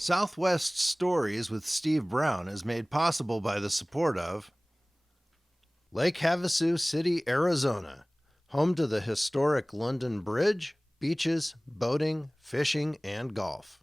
Southwest Stories with Steve Brown is made possible by the support of Lake Havasu City, Arizona, home to the historic London Bridge, beaches, boating, fishing, and golf.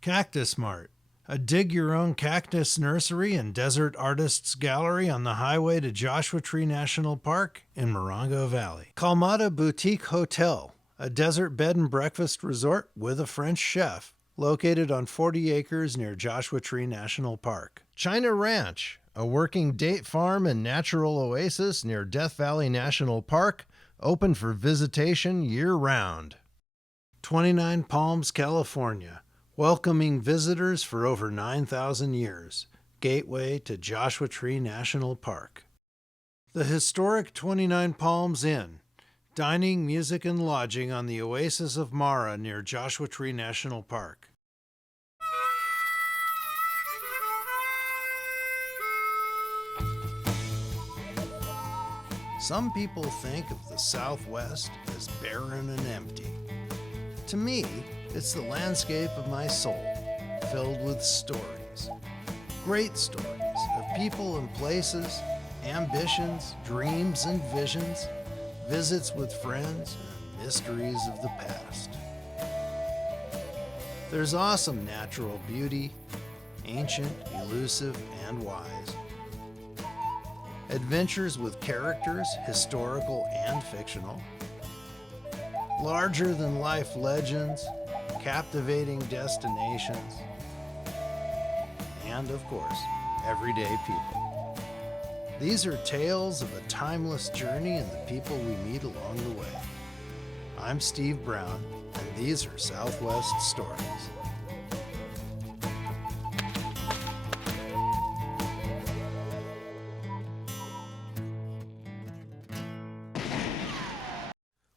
Cactus Mart, a dig-your-own cactus nursery and desert artists gallery on the highway to Joshua Tree National Park in Morongo Valley. Kalmata Boutique Hotel, a desert bed and breakfast resort with a French chef, located on 40 acres near Joshua Tree National Park. China Ranch, a working date farm and natural oasis near Death Valley National Park, open for visitation year-round. 29 Palms, California, welcoming visitors for over 9,000 years, gateway to Joshua Tree National Park. The historic 29 Palms Inn, dining, music, and lodging on the Oasis of Mara near Joshua Tree National Park. Some people think of the Southwest as barren and empty. To me, it's the landscape of my soul, filled with stories. Great stories of people and places, ambitions, dreams and visions, visits with friends, and mysteries of the past. There's awesome natural beauty, ancient, elusive, and wise. Adventures with characters, historical and fictional. Larger-than-life legends, captivating destinations, and, of course, everyday people. These are tales of a timeless journey and the people we meet along the way. I'm Steve Brown, and these are Southwest Stories.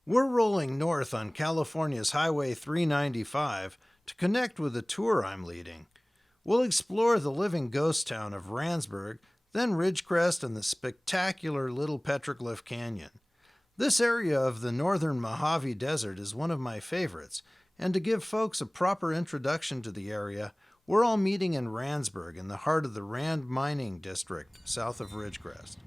We're rolling north on California's Highway 395 to connect with a tour I'm leading. We'll explore the living ghost town of Randsburg, then Ridgecrest and the spectacular Little Petroglyph Canyon. This area of the northern Mojave Desert is one of my favorites, and to give folks a proper introduction to the area, we're all meeting in Randsburg in the heart of the Rand Mining District, south of Ridgecrest.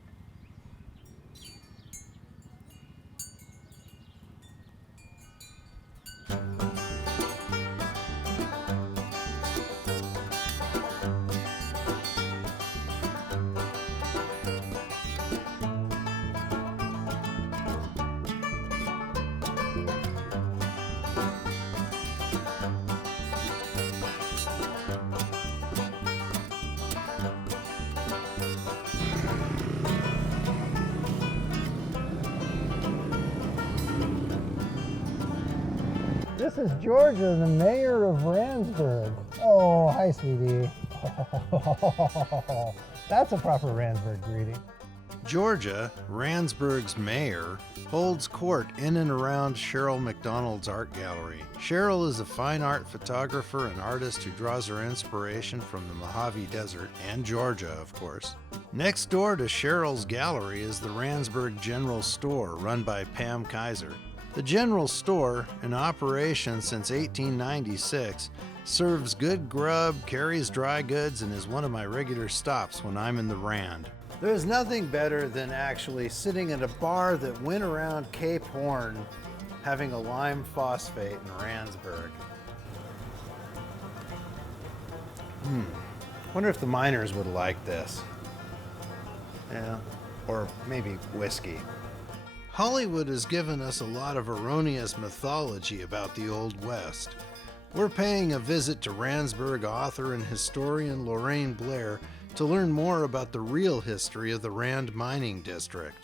This is Georgia, the mayor of Randsburg. Oh, hi, sweetie. That's a proper Randsburg greeting. Georgia, Randsburg's mayor, holds court in and around Cheryl McDonald's art gallery. Cheryl is a fine art photographer and artist who draws her inspiration from the Mojave Desert and Georgia, of course. Next door to Cheryl's gallery is the Randsburg General Store, run by Pam Kaiser. The General Store, in operation since 1896, serves good grub, carries dry goods, and is one of my regular stops when I'm in the Rand. There's nothing better than actually sitting at a bar that went around Cape Horn having a lime phosphate in Randsburg. Wonder if the miners would like this. Yeah, or maybe whiskey. Hollywood has given us a lot of erroneous mythology about the Old West. We're paying a visit to Randsburg author and historian Lorraine Blair to learn more about the real history of the Rand Mining District.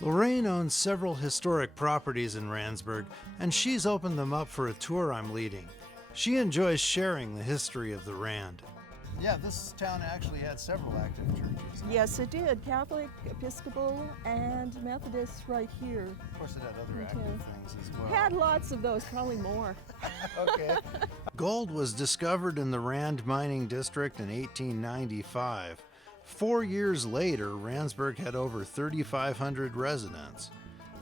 Lorraine owns several historic properties in Randsburg, and she's opened them up for a tour I'm leading. She enjoys sharing the history of the Rand. Yeah, this town actually had several active churches. Yes, it did. Catholic, Episcopal, and Methodist right here. Of course, it had other active things as well. Had lots of those, probably more. Okay. Gold was discovered in the Rand Mining District in 1895. 4 years later, Randsburg had over 3,500 residents.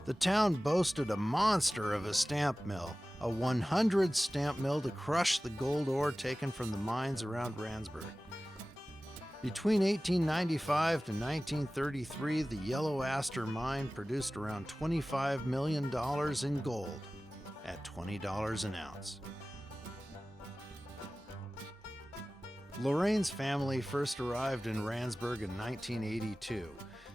The town boasted a monster of a stamp mill, a 100 stamp mill to crush the gold ore taken from the mines around Randsburg. Between 1895 to 1933, the Yellow Aster mine produced around $25 million in gold at $20 an ounce. Lorraine's family first arrived in Randsburg in 1982.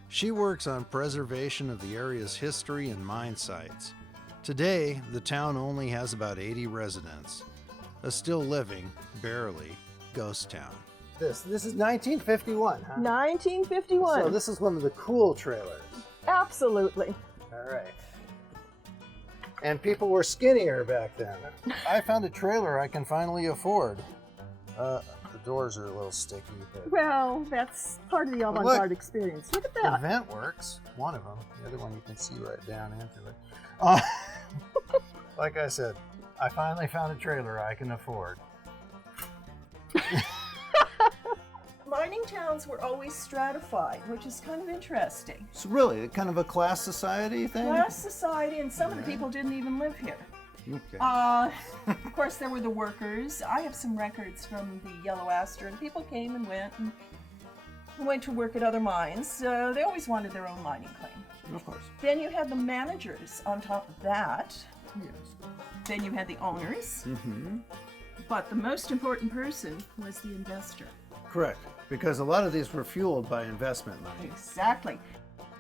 She works on preservation of the area's history and mine sites. Today, the town only has about 80 residents. A still living, barely, ghost town. This is 1951, huh? 1951. So this is one of the cool trailers. Absolutely. All right. And people were skinnier back then. I found a trailer I can finally afford. The doors are a little sticky, but Well, that's part of the avant-garde experience. Look at the that. vent works. One of them. The other one you can see right down into it. Like I said, I finally found a trailer I can afford. Mining towns were always stratified, which is kind of interesting. It's really kind of a class society thing? Class society, and some of the people didn't even live here. Okay. Of course, there were the workers. I have some records from the Yellow Aster, and people came and went to work at other mines. They always wanted their own mining claim. Of course. Then you had the managers on top of that. Yes. Then you had the owners. Mm-hmm. But the most important person was the investor. Correct. Because a lot of these were fueled by investment money. Exactly.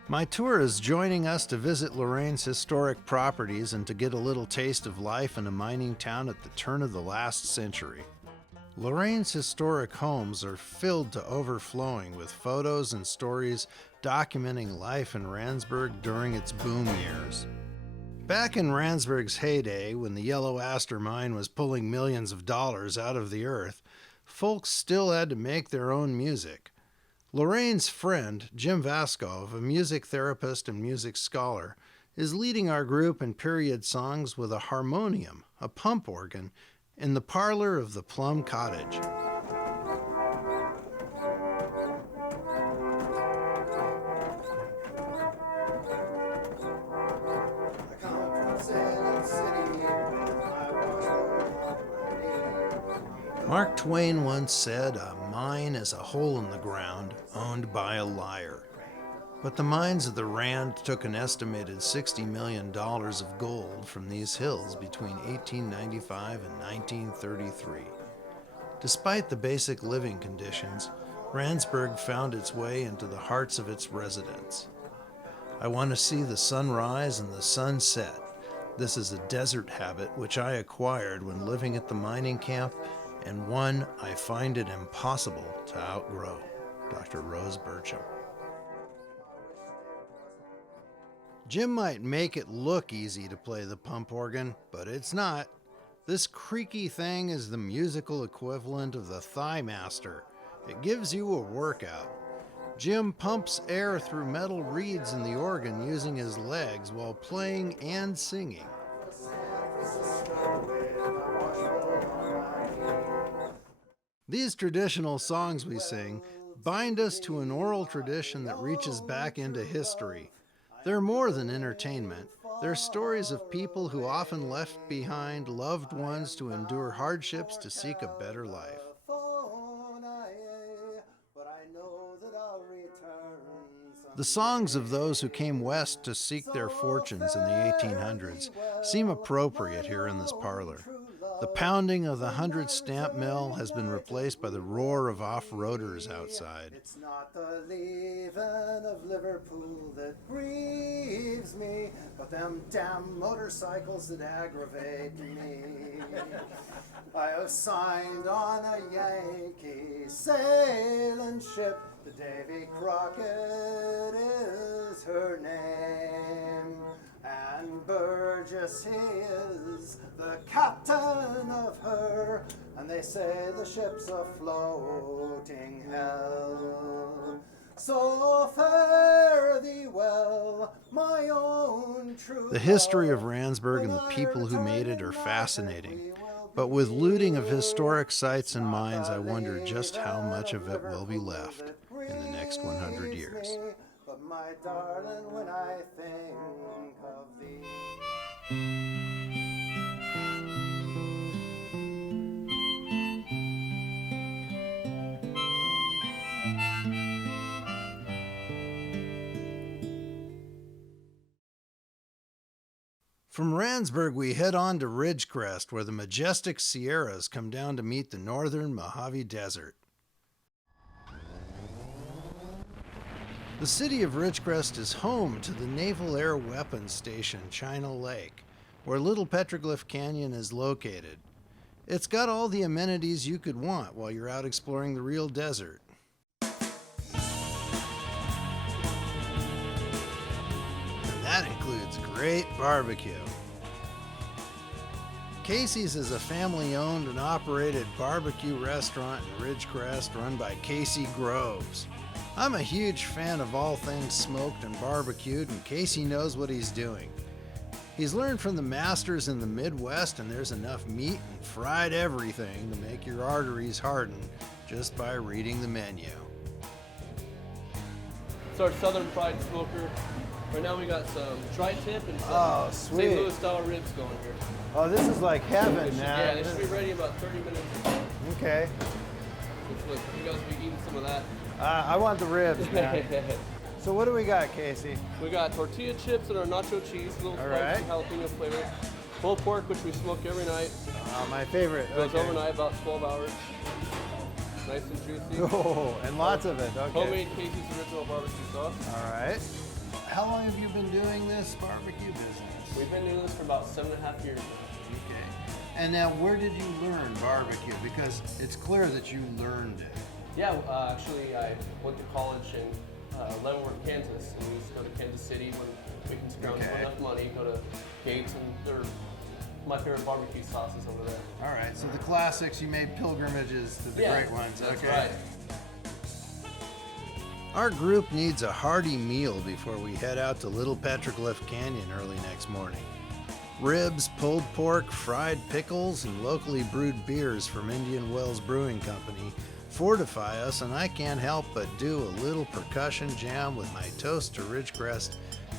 My tour is joining us to visit Lorraine's historic properties and to get a little taste of life in a mining town at the turn of the last century. Lorraine's historic homes are filled to overflowing with photos and stories documenting life in Randsburg during its boom years. Back in Randsburg's heyday, when the Yellow Aster mine was pulling millions of dollars out of the earth, folks still had to make their own music. Lorraine's friend, Jim Vaskov, a music therapist and music scholar, is leading our group in period songs with a harmonium, a pump organ, in the parlor of the Plum Cottage. Mark Twain once said, "A mine is a hole in the ground owned by a liar." But the mines of the Rand took an estimated $60 million of gold from these hills between 1895 and 1933. Despite the basic living conditions, Randsburg found its way into the hearts of its residents. I want to see the sunrise and the sunset. This is a desert habit which I acquired when living at the mining camp, and one I find it impossible to outgrow. Dr. Rose Burcham. Jim might make it look easy to play the pump organ, but it's not. This creaky thing is the musical equivalent of the thigh master. It gives you a workout. Jim pumps air through metal reeds in the organ using his legs while playing and singing. These traditional songs we sing bind us to an oral tradition that reaches back into history. They're more than entertainment. They're stories of people who often left behind loved ones to endure hardships to seek a better life. The songs of those who came west to seek their fortunes in the 1800s seem appropriate here in this parlor. The pounding of the 100 stamp mill has been replaced by the roar of off-roaders outside. It's not the leaving of Liverpool that grieves me, but them damn motorcycles that aggravate me. I was signed on a Yankee sailing ship. The Davy Crockett is her name, and Burgess he is the captain of her, and they say the ship's a floating hell. So fare thee well, my own true. The history of Randsburg and the people who made it are fascinating. But with looting of historic sites and mines, I wonder just how much of it will be left in the next 100 years. But my darling, when I think of From Randsburg, we head on to Ridgecrest, where the majestic Sierras come down to meet the northern Mojave Desert. The city of Ridgecrest is home to the Naval Air Weapons Station, China Lake, where Little Petroglyph Canyon is located. It's got all the amenities you could want while you're out exploring the real desert. And that includes great barbecue. Casey's is a family-owned and operated barbecue restaurant in Ridgecrest run by Casey Groves. I'm a huge fan of all things smoked and barbecued, and Casey knows what he's doing. He's learned from the masters in the Midwest, and there's enough meat and fried everything to make your arteries harden just by reading the menu. It's our southern fried smoker. Right now we got some tri-tip and some Oh, St. sweet. Louis style ribs going here. Oh, this is like heaven, Yeah, they should be ready in about 30 minutes. Okay. Which look, you guys will be eating some of that. I want the ribs, man. So what do we got, Casey? We got tortilla chips and our nacho cheese, a little All spicy right. jalapeno flavor. Pulled pork, which we smoke every night. My favorite. Goes Okay. overnight, about 12 hours. Nice and juicy. Oh, and lots of it. Okay. Homemade Casey's original barbecue sauce. All right. How long have you been doing this barbecue business? We've been doing this for about 7.5 years now. Okay. And now, where did you learn barbecue? Because it's clear that you learned it. Yeah, actually, I went to college in Leavenworth, Kansas, and we used to go to Kansas City when we can scrounge Okay. enough money, go to Gates, and they're my favorite barbecue sauces over there. All right. So the classics, you made pilgrimages to the Yeah, great ones. that's Okay. right. Our group needs a hearty meal before we head out to Little Petroglyph Canyon early next morning. Ribs, pulled pork, fried pickles, and locally brewed beers from Indian Wells Brewing Company fortify us, and I can't help but do a little percussion jam with my toast to Ridgecrest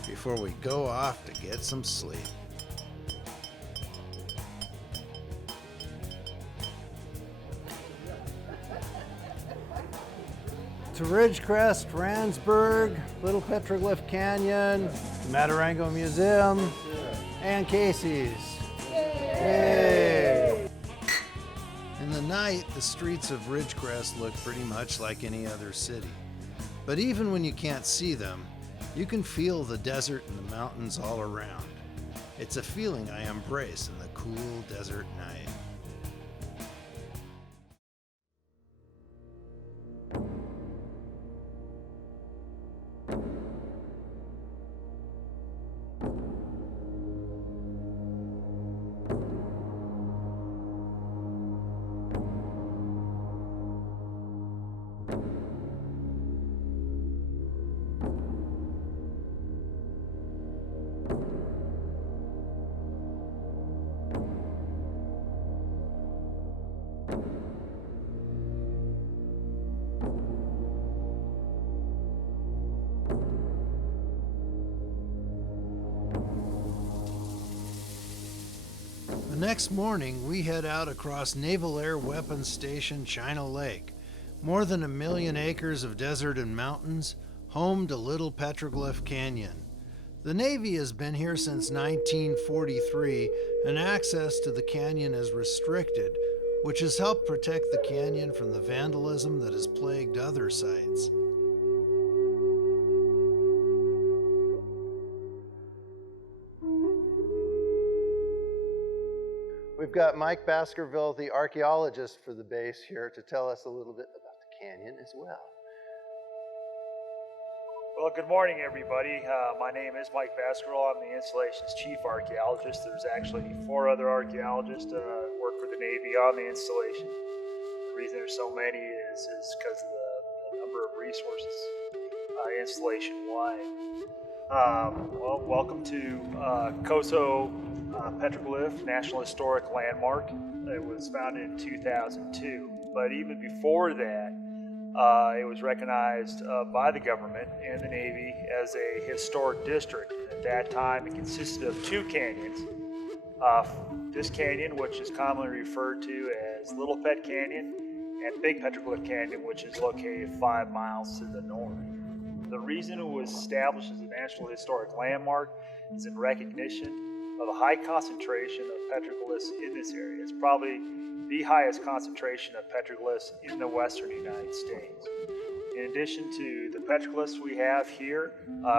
before we go off to get some sleep. To Ridgecrest, Randsburg, Little Petroglyph Canyon, the Matarango Museum, and Casey's. Yay! In the night, the streets of Ridgecrest look pretty much like any other city. But even when you can't see them, you can feel the desert and the mountains all around. It's a feeling I embrace in the cool desert night. The next morning, we head out across Naval Air Weapons Station, China Lake. More than 1 million acres of desert and mountains, home to Little Petroglyph Canyon. The Navy has been here since 1943, and access to the canyon is restricted, which has helped protect the canyon from the vandalism that has plagued other sites. We've got Mike Baskerville, the archaeologist for the base, here to tell us a little bit about the canyon as well. Well, good morning, everybody. My name is Mike Baskerville. I'm the installation's chief archaeologist. There's actually 4 other archaeologists work for the Navy on the installation. The reason there's so many is because of the number of resources installation-wide. Well, welcome to Coso Petroglyph National Historic Landmark. It was founded in 2002, but even before that, it was recognized by the government and the Navy as a historic district. at that time. It consisted of two canyons. This canyon, which is commonly referred to as Little Pet Canyon, and Big Petroglyph Canyon, which is located 5 miles to the north. The reason it was established as a National Historic Landmark is in recognition of the high concentration of petroglyphs in this area. It's probably the highest concentration of petroglyphs in the western United States. In addition to the petroglyphs we have here,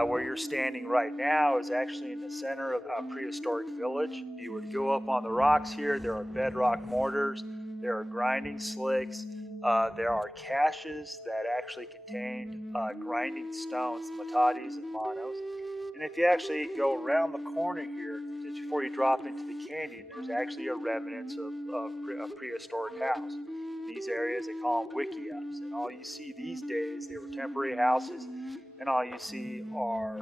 where you're standing right now is actually in the center of a prehistoric village. If you were to go up on the rocks here, there are bedrock mortars, there are grinding slicks, there are caches that actually contained grinding stones, matates and manos. And if you actually go around the corner here, just before you drop into the canyon, there's actually a remnants of a prehistoric house. These areas, they call them wiki-ups, and all you see these days, they were temporary houses, and all you see are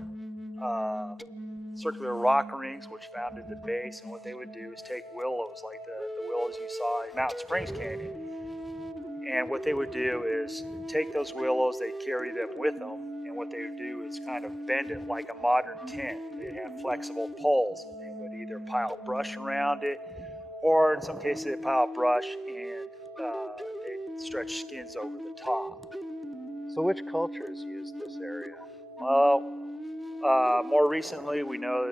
circular rock rings which found at the base, and what they would do is take willows like the willows you saw in Mountain Springs Canyon, and what they would do is take those willows, they'd carry them with them, and what they would do is kind of bend it like a modern tent. They'd have flexible poles, and they would either pile brush around it, or in some cases they'd pile brush and they'd stretch skins over the top. So which cultures use this area? Well, more recently we know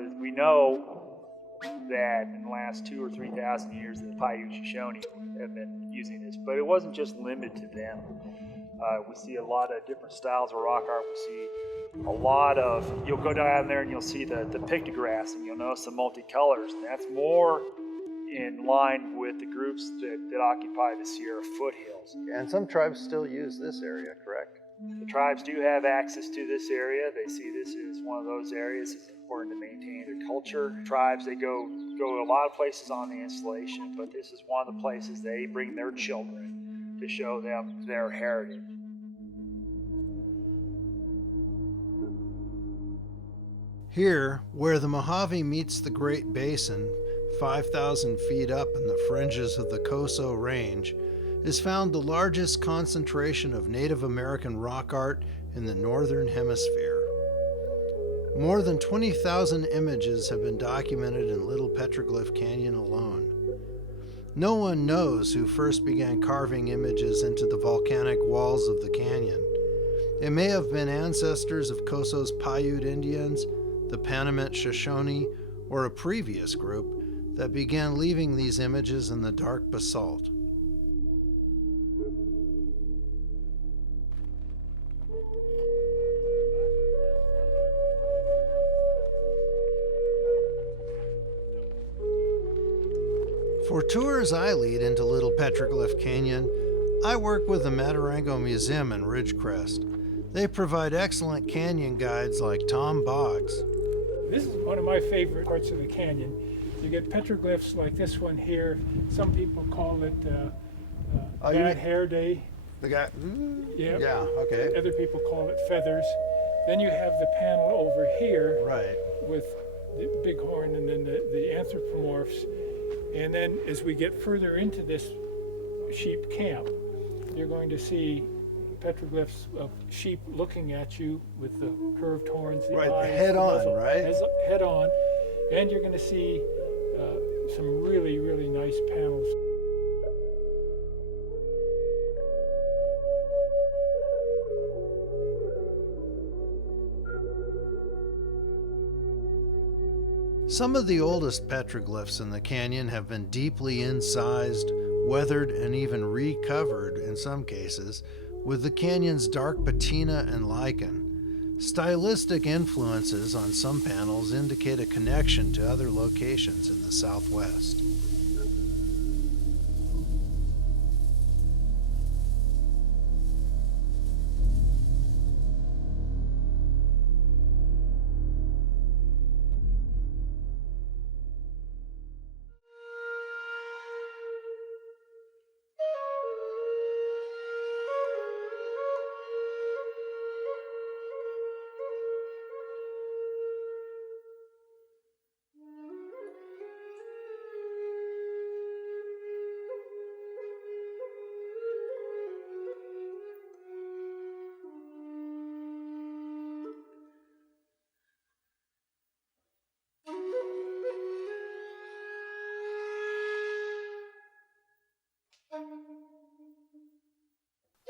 that in the last 2,000 or 3,000 years the Paiute Shoshone have been using this, but it wasn't just limited to them. We see a lot of different styles of rock art. We see a lot of, you'll go down there and you'll see the pictographs, and you'll notice the multicolors, and that's more in line with the groups that occupy the Sierra foothills. And some tribes still use this area, correct? The tribes do have access to this area. They see this as one of those areas that's important to maintain their culture. Tribes, they go to a lot of places on the installation, but this is one of the places they bring their children to show them their heritage. Here, where the Mojave meets the Great Basin, 5,000 feet up in the fringes of the Coso Range, is found the largest concentration of Native American rock art in the Northern Hemisphere. More than 20,000 images have been documented in Little Petroglyph Canyon alone. No one knows who first began carving images into the volcanic walls of the canyon. It may have been ancestors of Coso's Paiute Indians, the Panamint Shoshone, or a previous group that began leaving these images in the dark basalt. For tours I lead into Little Petroglyph Canyon, I work with the Matarango Museum in Ridgecrest. They provide excellent canyon guides like Tom Boggs. This is one of my favorite parts of the canyon. You get petroglyphs like this one here. Some people call it Bad Hair Day. The guy? Yep. Yeah, okay. Other people call it Feathers. Then you have the panel over here Right. with the bighorn and then the anthropomorphs. And then as we get further into this sheep camp, you're going to see petroglyphs of sheep looking at you with the curved horns, the Right, eyes, head the on, muzzle, right? Head on. And you're going to see some really, really nice panels. Some of the oldest petroglyphs in the canyon have been deeply incised, weathered, and even recovered in some cases with the canyon's dark patina and lichen. Stylistic influences on some panels indicate a connection to other locations in the Southwest.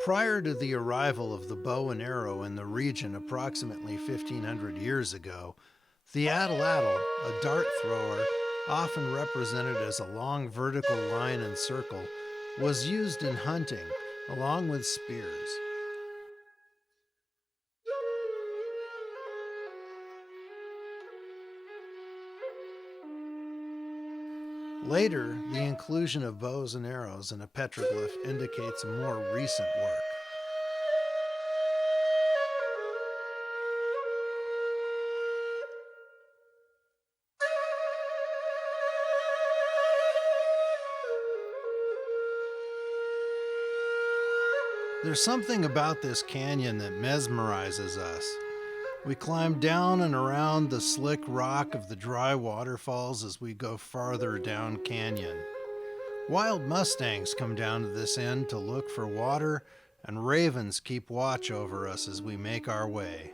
Prior to the arrival of the bow and arrow in the region approximately 1,500 years ago, the atlatl, a dart thrower, often represented as a long vertical line and circle, was used in hunting, along with spears. Later, the inclusion of bows and arrows in a petroglyph indicates more recent work. There's something about this canyon that mesmerizes us. We climb down and around the slick rock of the dry waterfalls as we go farther down canyon. Wild mustangs come down to this end to look for water, and ravens keep watch over us as we make our way.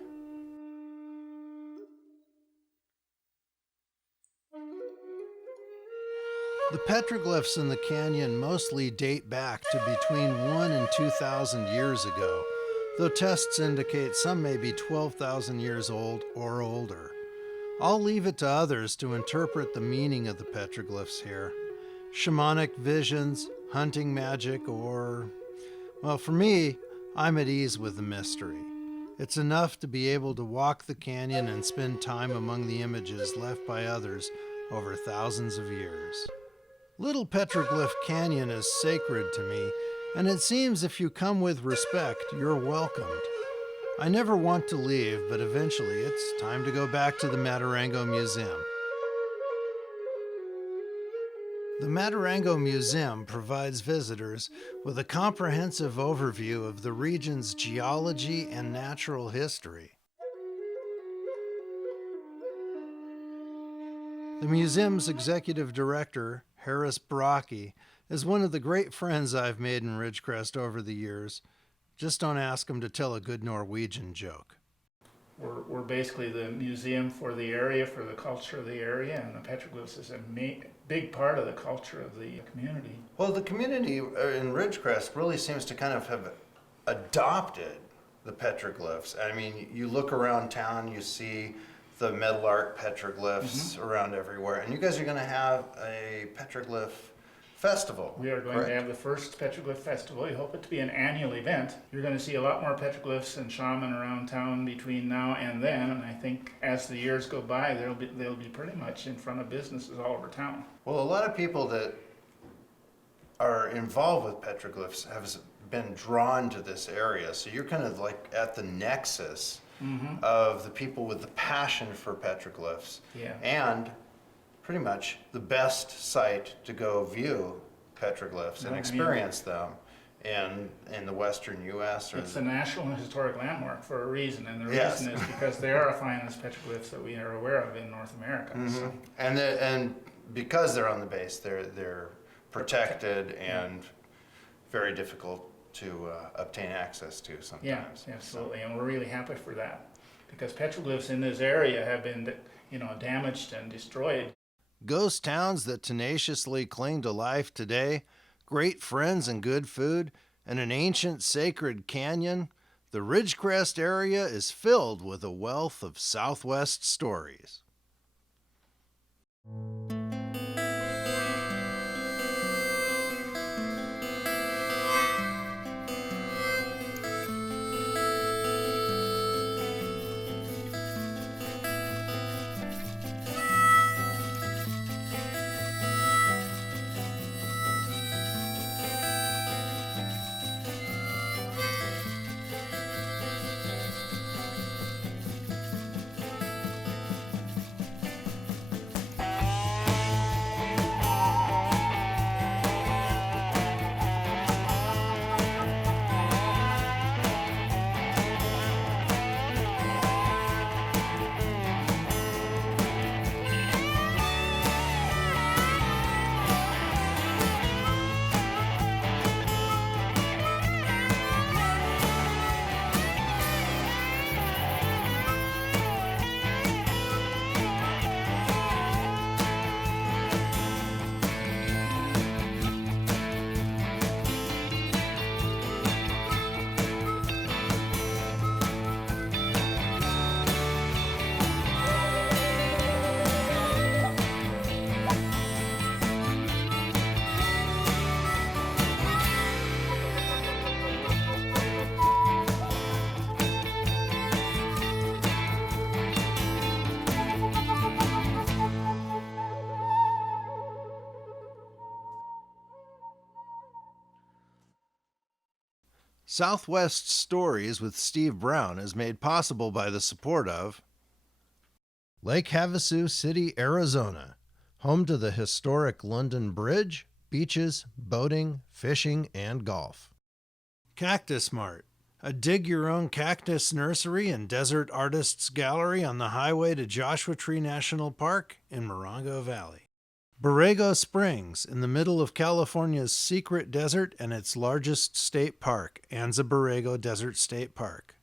The petroglyphs in the canyon mostly date back to between 1 and 2,000 years ago, though tests indicate some may be 12,000 years old or older. I'll leave it to others to interpret the meaning of the petroglyphs here. Shamanic visions, hunting magic, or... well, for me, I'm at ease with the mystery. It's enough to be able to walk the canyon and spend time among the images left by others over thousands of years. Little Petroglyph Canyon is sacred to me, and it seems if you come with respect, you're welcomed. I never want to leave, but eventually it's time to go back to the Matarango Museum. The Matarango Museum provides visitors with a comprehensive overview of the region's geology and natural history. The museum's executive director, Harris Baraki, is one of the great friends I've made in Ridgecrest over the years. Just don't ask him to tell a good Norwegian joke. We're basically the museum for the area, for the culture of the area, and the petroglyphs is a big part of the culture of the community. Well, the community in Ridgecrest really seems to kind of have adopted the petroglyphs. I mean, you look around town, you see the metal art petroglyphs around everywhere, and you guys are going to have a petroglyph festival. We are going to have the first petroglyph festival. We hope it to be an annual event. You're going to see a lot more petroglyphs and shaman around town between now and then, and I think as the years go by, they'll be pretty much in front of businesses all over town. Well, a lot of people that are involved with petroglyphs have been drawn to this area, so you're kind of like at the nexus of the people with the passion for petroglyphs, and pretty much the best site to go view petroglyphs and experience them in the western U.S. It's a National Historic Landmark for a reason, and the reason is because they are the finest petroglyphs that we are aware of in North America. So. And because they're on the base, they're protected and very difficult to obtain access to sometimes. Yeah, absolutely, and we're really happy for that because petroglyphs in this area have been, damaged and destroyed. Ghost towns that tenaciously cling to life today, great friends and good food, and an ancient sacred canyon, the Ridgecrest area is filled with a wealth of Southwest stories. Southwest Stories with Steve Brown is made possible by the support of Lake Havasu City, Arizona, home to the historic London Bridge, beaches, boating, fishing, and golf. Cactus Mart, a dig-your-own cactus nursery and desert artists gallery on the highway to Joshua Tree National Park in Morongo Valley. Borrego Springs, in the middle of California's secret desert and its largest state park, Anza Borrego Desert State Park.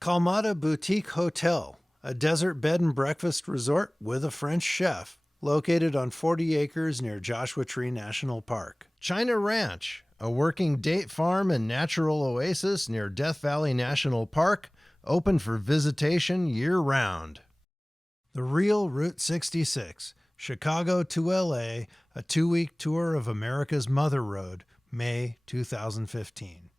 Calmada Boutique Hotel, a desert bed and breakfast resort with a French chef, located on 40 acres near Joshua Tree National Park. China Ranch, a working date farm and natural oasis near Death Valley National Park, open for visitation year-round. The Real Route 66, Chicago to LA, a 2-week tour of America's Mother Road, May 2015.